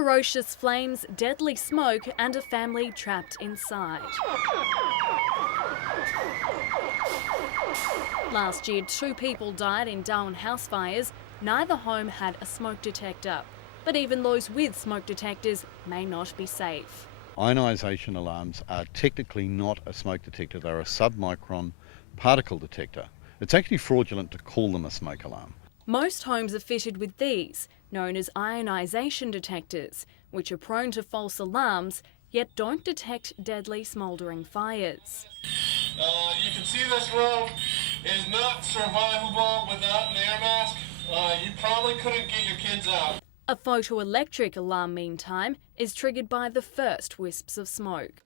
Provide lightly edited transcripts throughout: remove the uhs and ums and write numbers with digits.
Ferocious flames, deadly smoke and a family trapped inside. Last year, 2 people died in Darwin house fires. Neither home had a smoke detector. But even those with smoke detectors may not be safe. Ionization alarms are technically not a smoke detector, they're a sub-micron particle detector. It's actually fraudulent to call them a smoke alarm. Most homes are fitted with these, known as ionization detectors, which are prone to false alarms, yet don't detect deadly smouldering fires. You can see this room is not survivable without an air mask. You probably couldn't get your kids out. A photoelectric alarm, meantime, is triggered by the first wisps of smoke,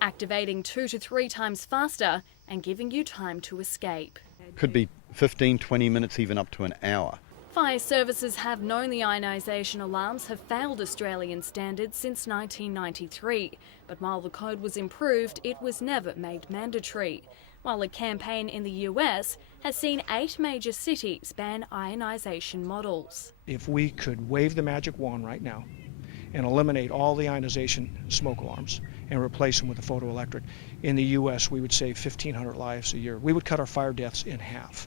activating 2 to 3 times faster and giving you time to escape. Could be 15, 20 minutes, even up to an hour. Fire services have known the ionisation alarms have failed Australian standards since 1993, but while the code was improved, it was never made mandatory. While a campaign in the US has seen 8 major cities ban ionisation models. If we could wave the magic wand right now and eliminate all the ionization smoke alarms and replace them with a photoelectric, in the US we would save 1,500 lives a year. We would cut our fire deaths in half.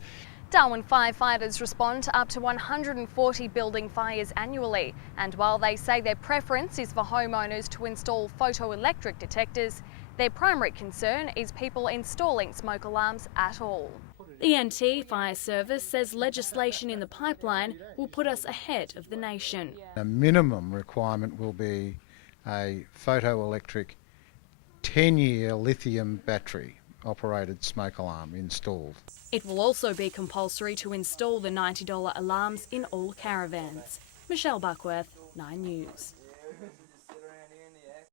Darwin firefighters respond to up to 140 building fires annually, and while they say their preference is for homeowners to install photoelectric detectors, their primary concern is people installing smoke alarms at all. The NT Fire Service says legislation in the pipeline will put us ahead of the nation. A minimum requirement will be a photoelectric 10-year lithium battery operated smoke alarm installed. It will also be compulsory to install the $90 alarms in all caravans. Michelle Buckworth, 9 News.